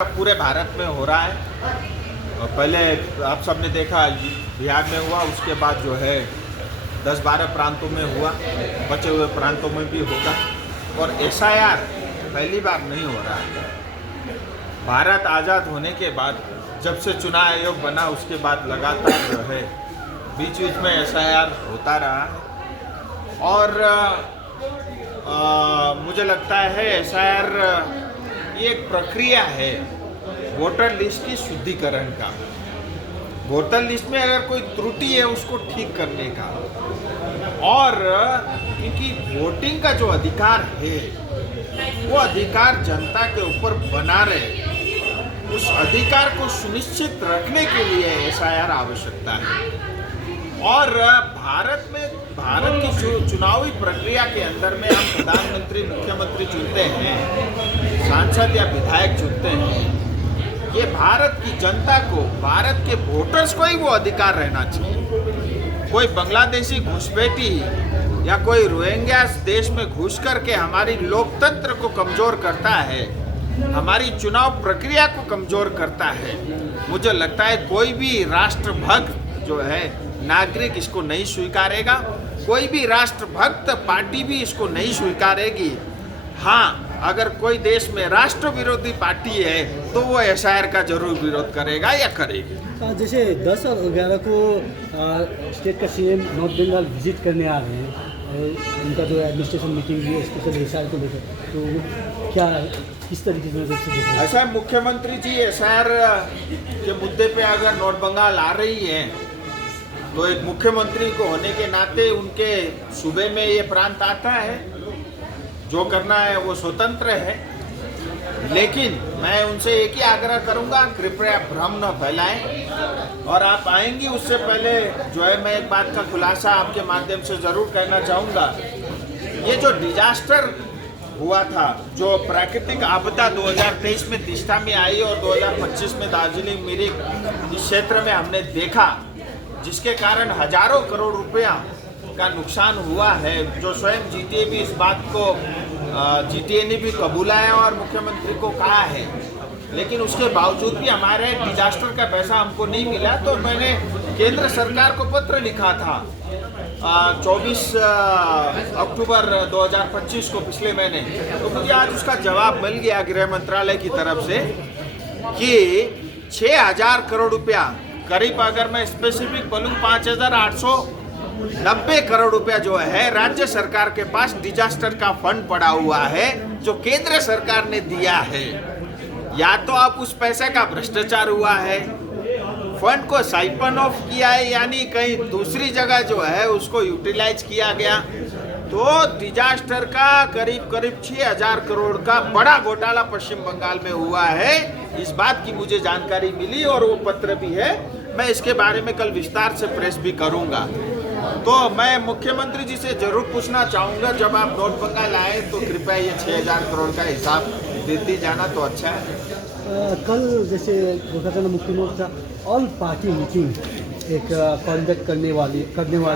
पूरे भारत में हो रहा है। और पहले आप सबने देखा बिहार में हुआ, उसके बाद जो है 10-12 प्रांतों में हुआ, बचे हुए प्रांतों में भी होगा। और एसआईआर पहली बार नहीं हो रहा है। भारत आज़ाद होने के बाद जब से चुनाव आयोग बना उसके बाद लगातार जो है बीच बीच में एसआईआर होता रहा है। और मुझे लगता है एसआईआर ये एक प्रक्रिया है वोटर लिस्ट की शुद्धिकरण का। वोटर लिस्ट में अगर कोई त्रुटि है उसको ठीक करने का, और क्योंकि वोटिंग का जो अधिकार है वो अधिकार जनता के ऊपर बना रहे, उस अधिकार को सुनिश्चित रखने के लिए एसआईआर आवश्यकता है। और भारत की चुनावी प्रक्रिया के अंदर में हम प्रधानमंत्री, मुख्यमंत्री चुनते हैं, सांसद या विधायक चुनते हैं, ये भारत की जनता को, भारत के वोटर्स को ही वो अधिकार रहना चाहिए। कोई बांग्लादेशी घुसपैठी या कोई रोहिंग्या देश में घुस करके हमारी लोकतंत्र को कमजोर करता है, हमारी चुनाव प्रक्रिया को कमजोर करता है। मुझे लगता है कोई भी राष्ट्रभक्त जो है नागरिक इसको नहीं स्वीकारेगा, कोई भी राष्ट्रभक्त पार्टी भी इसको नहीं स्वीकारेगी। हाँ, अगर कोई देश में राष्ट्र विरोधी पार्टी है तो वो एसआईआर का जरूर विरोध करेगा या करेगी। जैसे 10 और 11 को स्टेट का सीएम नॉर्थ बंगाल विजिट करने आ रहे हैं, और उनका जो एडमिनिस्ट्रेशन मीटिंग भी है स्पेशल एसआईआर को लेकर, तो क्या किस तरीके से देख रहे हैं? ऐसा मुख्यमंत्री जी एसआईआर के मुद्दे पे अगर नॉर्थ बंगाल आ रही है तो एक मुख्यमंत्री को होने के नाते उनके सूबे में ये प्रांत आता है, जो करना है वो स्वतंत्र है। लेकिन मैं उनसे एक ही आग्रह करूंगा, कृपया भ्रम न फैलाएं। और आप आएंगी उससे पहले जो है मैं एक बात का खुलासा आपके माध्यम से ज़रूर करना चाहूँगा। ये जो डिजास्टर हुआ था, जो प्राकृतिक आपदा 2023 में तीस्ता में आई और 2025 में दार्जिलिंग मिरिक इस क्षेत्र में हमने देखा, जिसके कारण हजारों करोड़ रुपया का नुकसान हुआ है, जो स्वयं जीटीए भी इस बात को जीटीए ने भी कबूला है और मुख्यमंत्री को कहा है। लेकिन उसके बावजूद भी हमारे डिजास्टर का पैसा हमको नहीं मिला। तो मैंने केंद्र सरकार को पत्र लिखा था 24 अक्टूबर 2025 को, पिछले महीने। तो मुझे आज उसका जवाब मिल गया गृह मंत्रालय की तरफ से कि 6,000 करोड़ रुपया, करीब अगर मैं स्पेसिफिक बोलूँ 5,890 करोड़ रुपया जो है राज्य सरकार के पास डिजास्टर का फंड पड़ा हुआ है, जो केंद्र सरकार ने दिया है। या तो आप उस पैसे का भ्रष्टाचार हुआ है, फंड को साइपन ऑफ किया है, यानी कहीं दूसरी जगह जो है उसको यूटिलाइज किया गया। तो डिजास्टर का करीब 6,000 करोड़ का बड़ा घोटाला पश्चिम बंगाल में हुआ है। इस बात की मुझे जानकारी मिली और वो पत्र भी है। मैं इसके बारे में कल विस्तार से प्रेस भी करूंगा। तो मैं मुख्यमंत्री जी से जरूर पूछना चाहूँगा, जब आप नॉर्थ बंगाल आए तो कृपया ये 6,000 करोड़ का हिसाब देती जाना तो अच्छा है। कल जैसे गोरखा मुख्यमंत्री का ऑल पार्टी मीटिंग एक कॉन्डक्ट करने वाले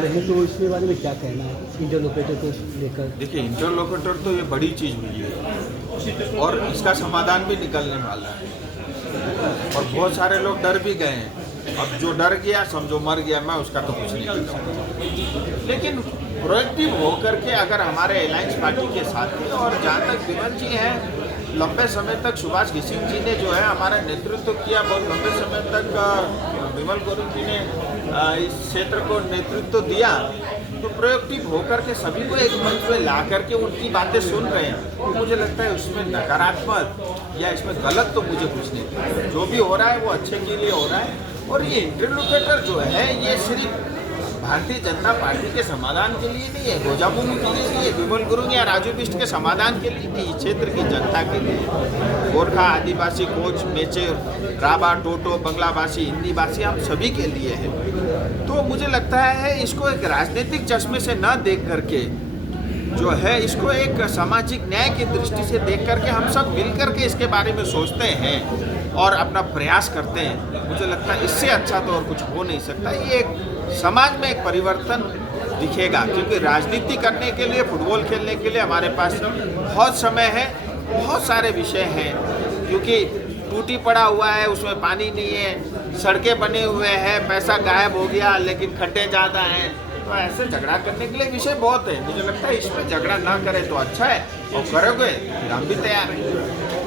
हैं, तो इसके बारे में क्या कहना है इंटरलोकेटर को लेकर? देखिए, इंटरलोकेटर तो ये बड़ी चीज़ हुई है और इसका समाधान भी निकलने वाला है। और बहुत सारे लोग डर भी गए हैं। अब जो डर गया समझो मर गया, मैं उसका तो कुछ नहीं कर सकता। लेकिन प्रोएक्टिव होकर के अगर हमारे अलायंस पार्टी के साथी, और जहाँ तक विमल जी हैं, लंबे समय तक सुभाष घिसिंग जी ने जो है हमारा नेतृत्व किया, बहुत लंबे समय तक विमल गोरू जी ने इस क्षेत्र को नेतृत्व दिया। तो प्रोएक्टिव होकर के सभी को एक मंच पे ला करके उनकी बातें सुन रहे हैं, तो मुझे लगता है उसमें नकारात्मक या इसमें गलत तो मुझे कुछ नहीं। जो भी हो रहा है वो अच्छे के लिए हो रहा है। और ये इंटरलोकेटर जो है ये सिर्फ भारतीय जनता पार्टी के समाधान के लिए नहीं है, गोजामुनि के लिए नहीं है, विमल गुरुंग या राजू बिष्ट के समाधान के लिए नहीं, क्षेत्र की जनता के लिए, गोरखा, आदिवासी, कोच, मेचे, राभा, टोटो, बंगला भाषी, हिंदी भाषी, हम सभी के लिए है। तो मुझे लगता है इसको एक राजनीतिक चश्मे से न देख करके जो है, इसको एक सामाजिक न्याय की दृष्टि से देख करके हम सब मिल करके इसके बारे में सोचते हैं और अपना प्रयास करते हैं। मुझे लगता है इससे अच्छा तो और कुछ हो नहीं सकता। ये एक समाज में एक परिवर्तन दिखेगा, क्योंकि राजनीति करने के लिए, फुटबॉल खेलने के लिए हमारे पास बहुत समय है, बहुत सारे विषय हैं। क्योंकि टूटी पड़ा हुआ है, उसमें पानी नहीं है, सड़कें बने हुए हैं, पैसा गायब हो गया लेकिन खड्डे ज़्यादा हैं। तो ऐसे झगड़ा करने के लिए विषय बहुत है। मुझे लगता है इसमें झगड़ा ना करें तो अच्छा है, और करोगे फिर हम भी तैयार हैं।